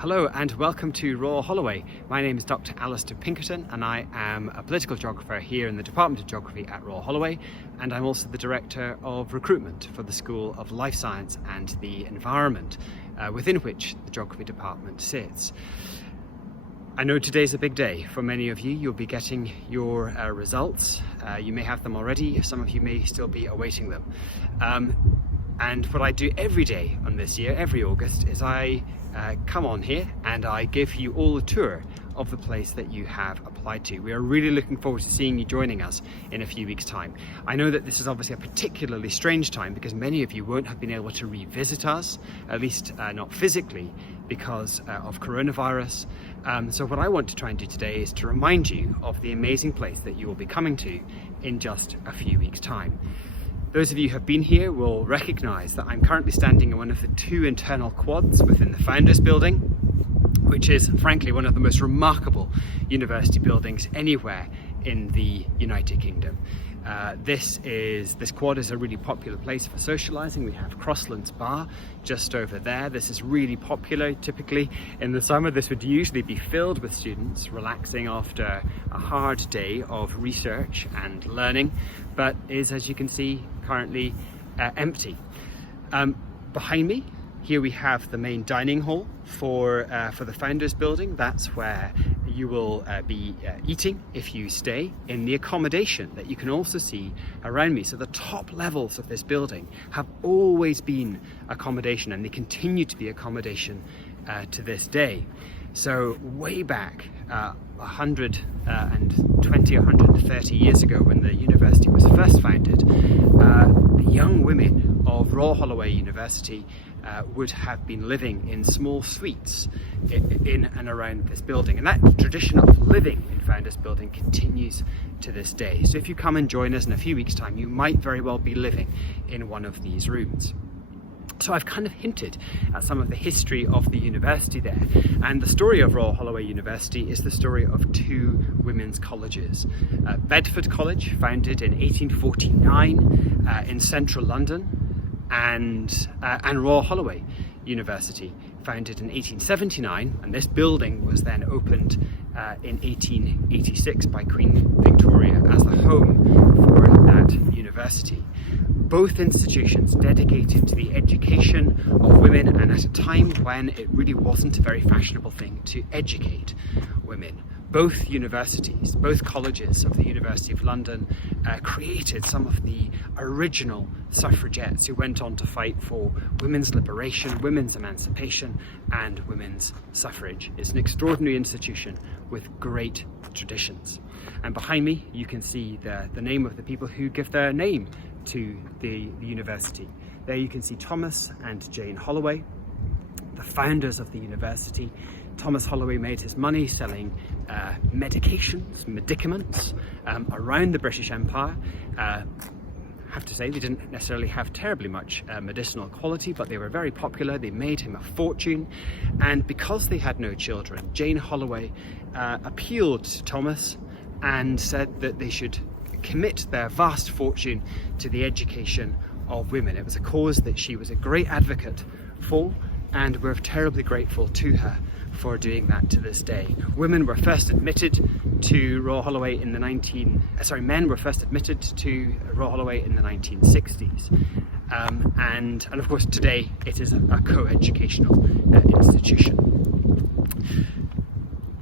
Hello and welcome to Royal Holloway. My name is Dr Alasdair Pinkerton and I am a political geographer here in the Department of Geography at Royal Holloway, and I'm also the Director of Recruitment for the School of Life Science and the Environment, within which the Geography Department sits. I know today's a big day for many of you. You'll be getting your results. You may have them already, some of you may still be awaiting them. And what I do every day on this year, every August, is I come on here and I give you all a tour of the place that you have applied to. We are really looking forward to seeing you joining us in a few weeks' time. I know that this is obviously a particularly strange time because many of you won't have been able to revisit us, at least not physically, because of coronavirus. So what I want to try and do today is to remind you of the amazing place that you will be coming to in just a few weeks' time. Those of you who have been here will recognise that I'm currently standing in one of the two internal quads within the Founders Building, which is frankly one of the most remarkable university buildings anywhere in the United Kingdom. This quad is a really popular place for socialising. We have Crosslands Bar just over there. This is really popular. Typically in the summer this would usually be filled with students relaxing after a hard day of research and learning, but is, as you can see, currently empty. Behind me here we have the main dining hall for the Founders Building. That's where you will be eating if you stay in the accommodation that you can also see around me. So the top levels of this building have always been accommodation, and they continue to be accommodation to this day. So way back 120, 130 years ago, when the university was first founded, the young women of Royal Holloway University would have been living in small suites in and around this building, and that tradition of living in Founders Building continues to this day. So if you come and join us in a few weeks' time, you might very well be living in one of these rooms. So I've kind of hinted at some of the history of the university there, and the story of Royal Holloway University is the story of two women's colleges. Bedford College, founded in 1849 in central London, and Royal Holloway University, founded in 1879, and this building was then opened in 1886 by Queen Victoria as the home for that university. Both institutions dedicated to the education of women, and at a time when it really wasn't a very fashionable thing to educate women. Both universities, both colleges of the University of London created some of the original suffragettes who went on to fight for women's liberation, women's emancipation and women's suffrage. It's an extraordinary institution with great traditions. And behind me you can see the name of the people who give their name to the university. There you can see Thomas and Jane Holloway, the founders of the university. Thomas Holloway made his money selling medicaments around the British Empire. I have to say they didn't necessarily have terribly much medicinal quality, but they were very popular. They made him a fortune, and because they had no children, Jane Holloway appealed to Thomas and said that they should commit their vast fortune to the education of women. It was a cause that she was a great advocate for, and we're terribly grateful to her for doing that to this day. Women were first admitted to Royal Holloway in the men were first admitted to Royal Holloway in the 1960s. And of course today it is a co-educational institution.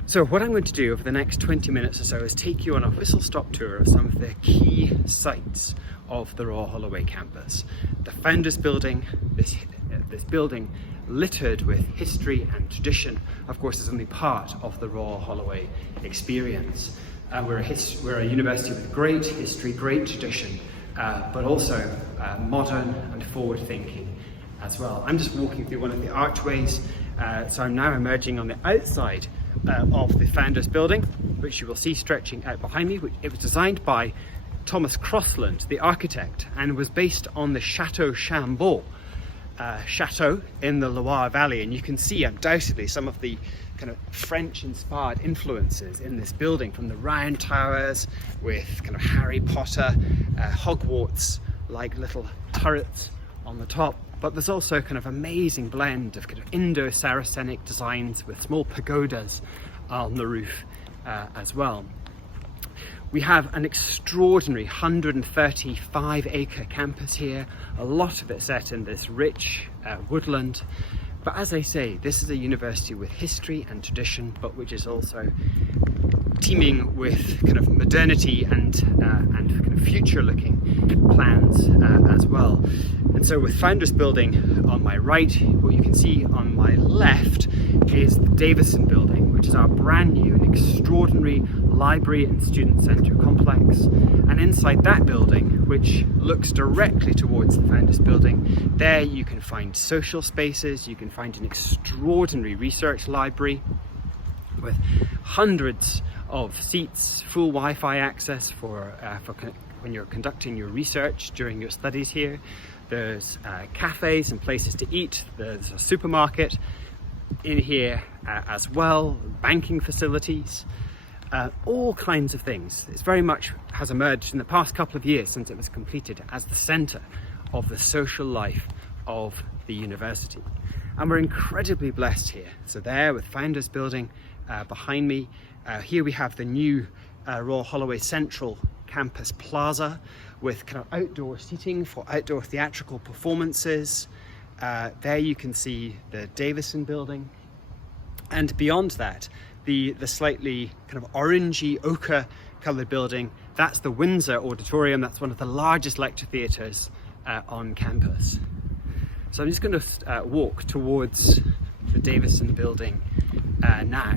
So what I'm going to do over the next 20 minutes or so is take you on a whistle-stop tour of some of the key sites of the Royal Holloway campus. The Founders Building, this building littered with history and tradition, of course, is only part of the Royal Holloway experience. We're a university with great history, great tradition, but also modern and forward-thinking as well. I'm just walking through one of the archways, so I'm now emerging on the outside of the Founders Building, which you will see stretching out behind me. It was designed by Thomas Crossland, the architect, and was based on the Chateau Chambord chateau in the Loire Valley, and you can see undoubtedly some of the kind of French-inspired influences in this building, from the round towers with kind of Harry Potter, Hogwarts-like little turrets on the top, but there's also kind of amazing blend of kind of Indo-Saracenic designs with small pagodas on the roof as well. We have an extraordinary 135-acre campus here, a lot of it set in this rich woodland. But as I say, this is a university with history and tradition, but which is also teeming with kind of modernity and kind of future-looking plans as well. And so with Founders Building on my right, what you can see on my left is the Davison Building, which is our brand new and extraordinary library and student centre complex. And inside that building, which looks directly towards the Founders Building, there you can find social spaces, you can find an extraordinary research library with hundreds of seats, full Wi-Fi access for when you're conducting your research during your studies here. There's cafes and places to eat, there's a supermarket in here as well, banking facilities, all kinds of things. It's very much has emerged in the past couple of years since it was completed as the centre of the social life of the university. And we're incredibly blessed here. So there with Founders Building behind me, here we have the new Royal Holloway Central Campus Plaza with kind of outdoor seating for outdoor theatrical performances. There you can see the Davison Building, and beyond that the slightly kind of orangey ochre coloured building, that's the Windsor Auditorium. That's one of the largest lecture theatres on campus. So I'm just going to walk towards the Davison Building now.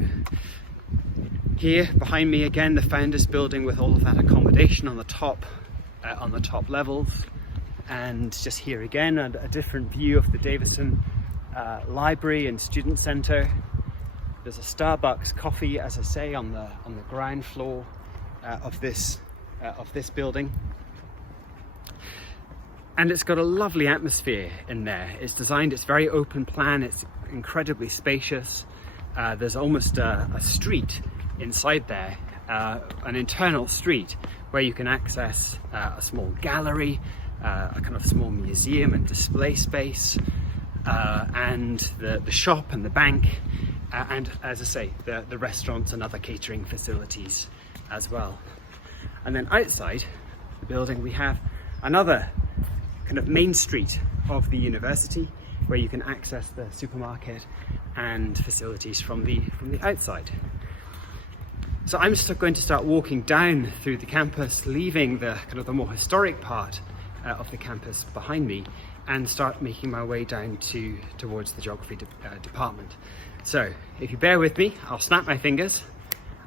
Here behind me again, the Founders Building with all of that accommodation on the top levels, and just here again a different view of the Davison Library and Student Centre. There's a Starbucks coffee, as I say, on the ground floor of this building, and it's got a lovely atmosphere in there. It's very open plan. It's incredibly spacious. There's almost a street inside there, an internal street where you can access a small gallery, a kind of small museum and display space, and the shop and the bank, and as I say, the restaurants and other catering facilities as well. And then outside the building we have another kind of main street of the university where you can access the supermarket and facilities from the outside. So I'm just going to start walking down through the campus, leaving the kind of the more historic part of the campus behind me, and start making my way down towards the geography department. So if you bear with me, I'll snap my fingers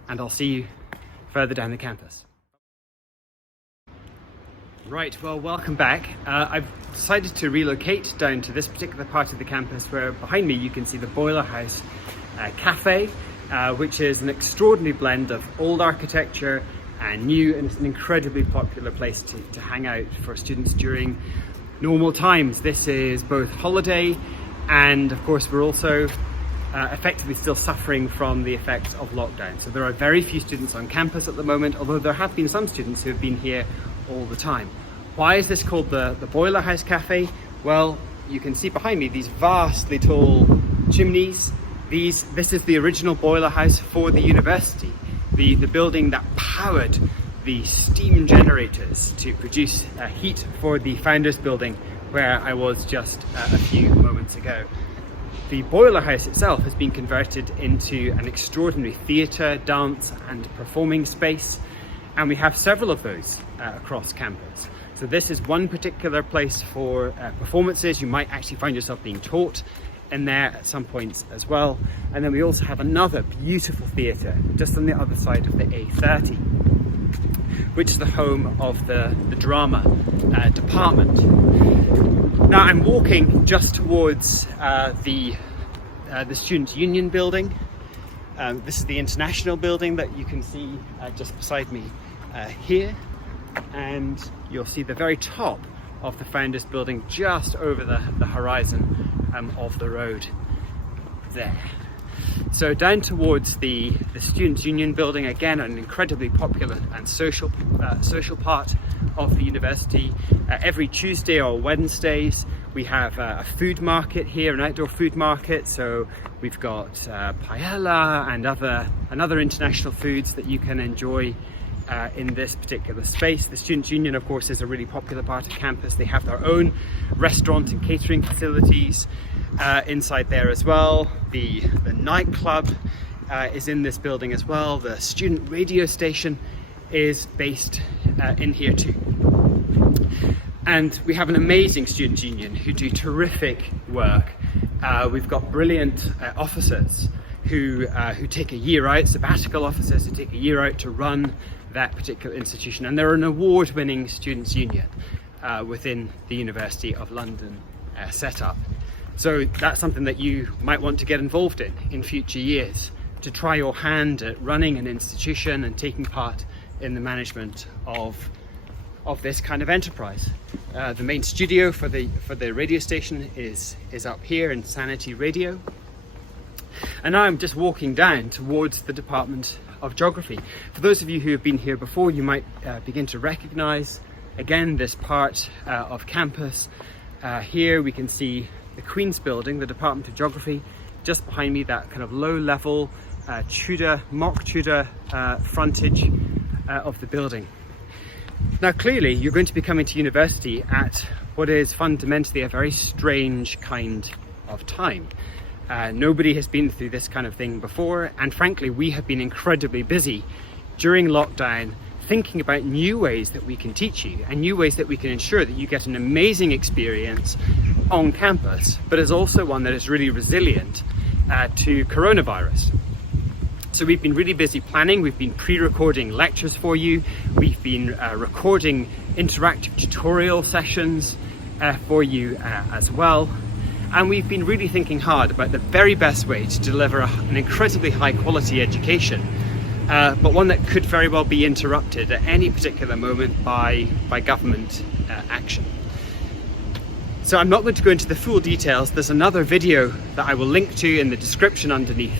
and I'll see you further down the campus. Right, well, welcome back. I've decided to relocate down to this particular part of the campus where behind me you can see the Boiler House Cafe, which is an extraordinary blend of old architecture and new, and it's an incredibly popular place to hang out for students during normal times. This is both holiday and of course we're also effectively still suffering from the effects of lockdown. So there are very few students on campus at the moment, although there have been some students who have been here all the time. Why is this called the Boiler House Cafe? Well, you can see behind me these vastly tall chimneys. This is the original boiler house for the university, the building that powered the steam generators to produce heat for the Founders Building, where I was just a few moments ago. The boiler house itself has been converted into an extraordinary theatre, dance and performing space, and we have several of those across campus. So this is one particular place for performances. You might actually find yourself being taught in there at some points as well. And then we also have another beautiful theatre just on the other side of the A30, which is the home of the drama department. Now I'm walking just towards the Student Union building. This is the International building that you can see just beside me here, and you'll see the very top of the Founders Building just over the horizon of the road there. So down towards the Students' Union building, again an incredibly popular and social part of the university. Every Tuesday or Wednesdays We have a food market here, an outdoor food market, so we've got paella and other international foods that you can enjoy in this particular space. The Students' Union, of course, is a really popular part of campus. They have their own restaurant and catering facilities inside there as well. The nightclub is in this building as well. The student radio station is based in here too. And we have an amazing Students' Union who do terrific work. We've got brilliant officers who take a year out, sabbatical officers who take a year out to run that particular institution. And they're an award-winning Students' Union within the University of London setup. So that's something that you might want to get involved in future years, to try your hand at running an institution and taking part in the management of this kind of enterprise. The main studio for the radio station is up here in Sanity Radio. And now I'm just walking down towards the Department of Geography. For those of you who have been here before, you might begin to recognize again this part of campus. Here we can see the Queen's Building, the Department of Geography. Just behind me, that kind of low level mock Tudor frontage of the building. Now clearly you're going to be coming to university at what is fundamentally a very strange kind of time. Nobody has been through this kind of thing before, and frankly we have been incredibly busy during lockdown thinking about new ways that we can teach you and new ways that we can ensure that you get an amazing experience on campus, but is also one that is really resilient to coronavirus. So we've been really busy planning. We've been pre-recording lectures for you. We've been recording interactive tutorial sessions for you as well. And we've been really thinking hard about the very best way to deliver an incredibly high quality education, but one that could very well be interrupted at any particular moment by government action. So I'm not going to go into the full details. There's another video that I will link to in the description underneath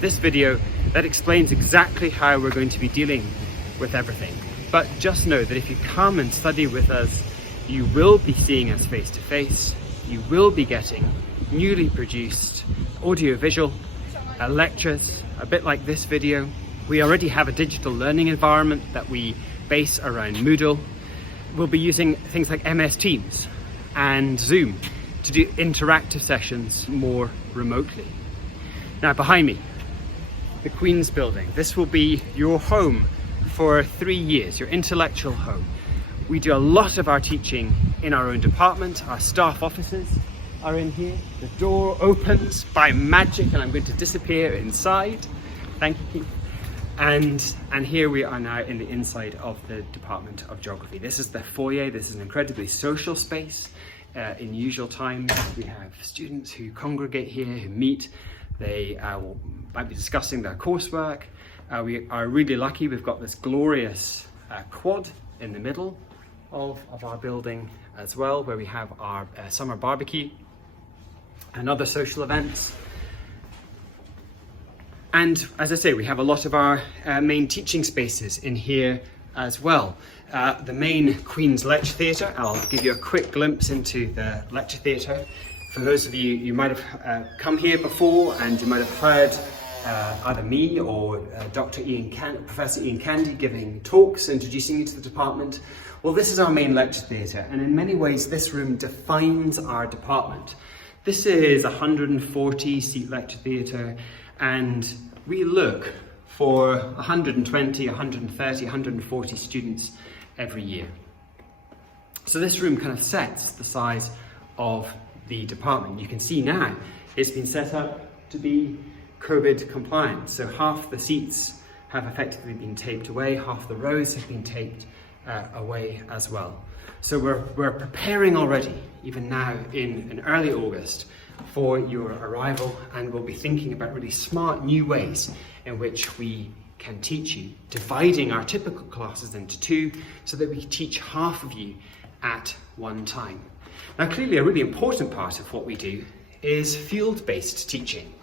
this video that explains exactly how we're going to be dealing with everything. But just know that if you come and study with us, you will be seeing us face to face. You will be getting newly produced audio-visual lectures, a bit like this video. We already have a digital learning environment that we base around Moodle. We'll be using things like MS Teams and Zoom to do interactive sessions more remotely. Now behind me, the Queen's Building. This will be your home for 3 years, your intellectual home. We do a lot of our teaching in our own department. Our staff offices are in here. The door opens by magic and I'm going to disappear inside. Thank you, Keith. And here we are now in the inside of the Department of Geography. This is the foyer. This is an incredibly social space. In usual times, we have students who congregate here, who meet. They might be discussing their coursework. We are really lucky. We've got this glorious quad in the middle of our building as well, where we have our summer barbecue and other social events. And as I say, we have a lot of our main teaching spaces in here as well. The main Queen's Lecture Theatre, I'll give you a quick glimpse into the lecture theatre. For those of you might have come here before and you might have heard either me or Professor Ian Candy giving talks introducing you to the department. Well, this is our main lecture theatre, and in many ways this room defines our department. This is a 140 seat lecture theatre, and we look for 120, 130, 140 students every year. So this room kind of sets the size of the department. You can see now it's been set up to be COVID compliant. So half the seats have effectively been taped away, half the rows have been taped away as well. So we're preparing already, even now in early August, for your arrival, and we'll be thinking about really smart new ways in which we can teach you, dividing our typical classes into two so that we can teach half of you at one time. Now clearly a really important part of what we do is field-based teaching,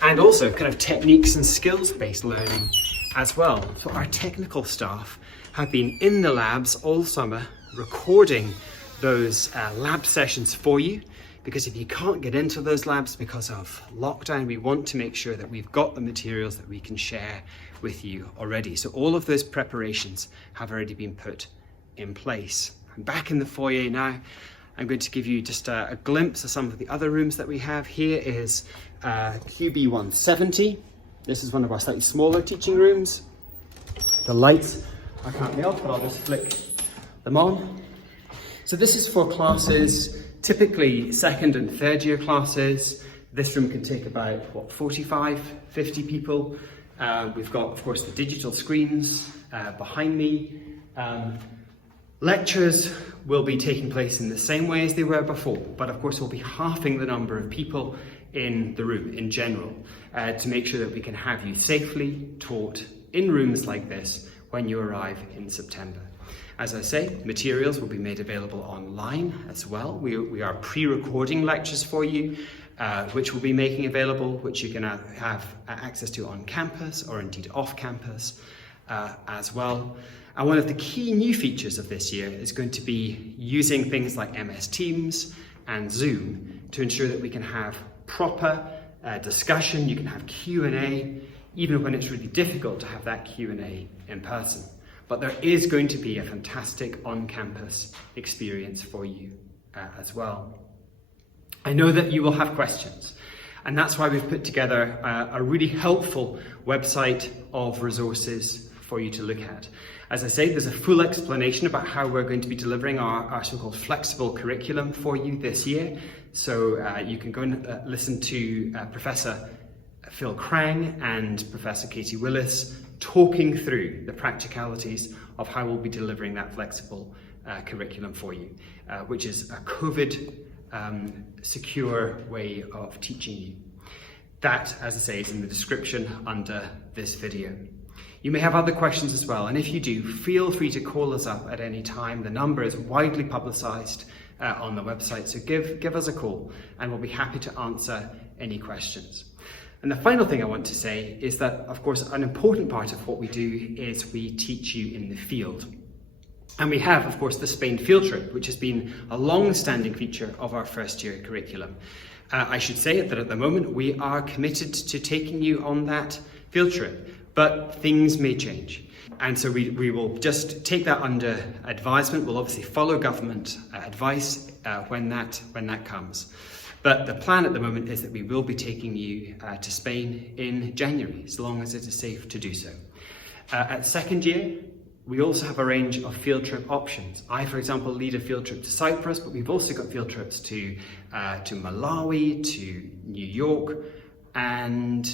and also kind of techniques and skills-based learning as well. So our technical staff have been in the labs all summer recording those lab sessions for you because if you can't get into those labs because of lockdown, we want to make sure that we've got the materials that we can share with you already. So all of those preparations have already been put in place. I'm back in the foyer now. I'm going to give you just a glimpse of some of the other rooms that we have. Here is QB 170. This is one of our slightly smaller teaching rooms. The lights are currently off, but I'll just flick them on. So this is for classes, typically second and third year classes. This room can take about, 45, 50 people. We've got, of course, the digital screens behind me. Lectures will be taking place in the same way as they were before, but of course we'll be halving the number of people in the room in general to make sure that we can have you safely taught in rooms like this when you arrive in September. As I say, materials will be made available online as well. We are pre-recording lectures for you, which we'll be making available, which you can have access to on campus or indeed off campus as well. And one of the key new features of this year is going to be using things like MS Teams and Zoom to ensure that we can have proper discussion. You can have Q&A, even when it's really difficult to have that Q&A in person. But there is going to be a fantastic on-campus experience for you as well. I know that you will have questions, and that's why we've put together a really helpful website of resources for you to look at. As I say, there's a full explanation about how we're going to be delivering our so-called flexible curriculum for you this year. So you can go and listen to Professor Phil Crang and Professor Katie Willis talking through the practicalities of how we'll be delivering that flexible curriculum for you, which is a COVID secure way of teaching you. That, as I say, is in the description under this video. You may have other questions as well, and if you do, feel free to call us up at any time. The number is widely publicised on the website, so give us a call and we'll be happy to answer any questions. And the final thing I want to say is that, of course, an important part of what we do is we teach you in the field. And we have, of course, the Spain field trip, which has been a long-standing feature of our first year curriculum. I should say that at the moment we are committed to taking you on that field trip, but things may change. And so we will just take that under advisement. We'll obviously follow government advice when that comes. But the plan at the moment is that we will be taking you to Spain in January, as long as it is safe to do so. At second year, we also have a range of field trip options. I, for example, lead a field trip to Cyprus, but we've also got field trips to Malawi, to New York, and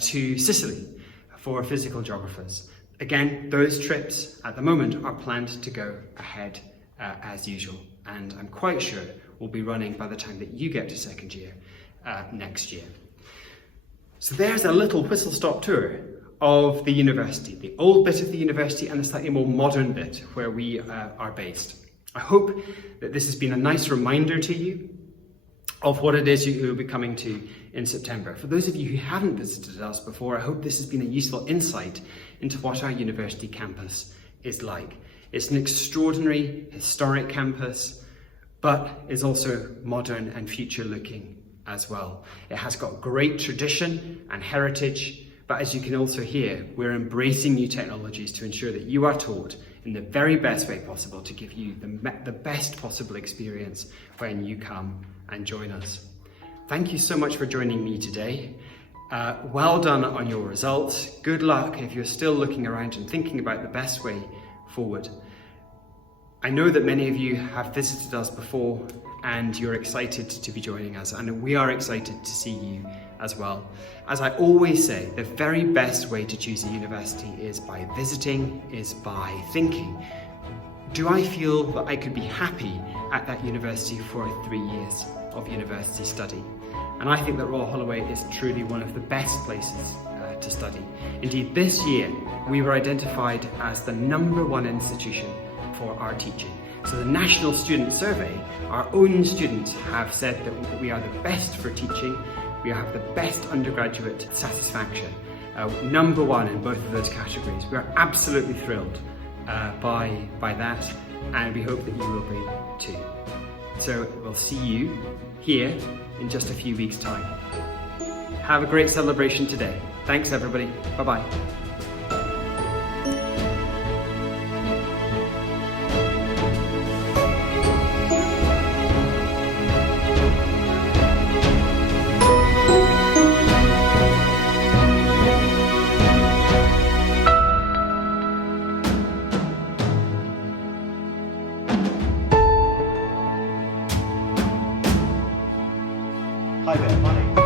to Sicily for physical geographers. Again, those trips at the moment are planned to go ahead as usual, and I'm quite sure will be running by the time that you get to second year next year. So there's a little whistle-stop tour of the university, the old bit of the university and the slightly more modern bit where we are based. I hope that this has been a nice reminder to you of what it is you will be coming to in September. For those of you who haven't visited us before, I hope this has been a useful insight into what our university campus is like. It's an extraordinary, historic campus, but is also modern and future-looking as well. It has got great tradition and heritage, but as you can also hear, we're embracing new technologies to ensure that you are taught in the very best way possible to give you the best possible experience when you come and join us. Thank you so much for joining me today. Well done on your results. Good luck if you're still looking around and thinking about the best way forward. I know that many of you have visited us before and you're excited to be joining us, and we are excited to see you as well. As I always say, the very best way to choose a university is by visiting, is by thinking, do I feel that I could be happy at that university for 3 years of university study? And I think that Royal Holloway is truly one of the best places to study. Indeed, this year we were identified as the #1 institution for our teaching. So the National Student Survey, our own students have said that we are the best for teaching, we have the best undergraduate satisfaction, #1 in both of those categories. We are absolutely thrilled by that, and we hope that you will be too. So we'll see you here in just a few weeks' time. Have a great celebration today. Thanks everybody. Bye-bye. Hi there, my name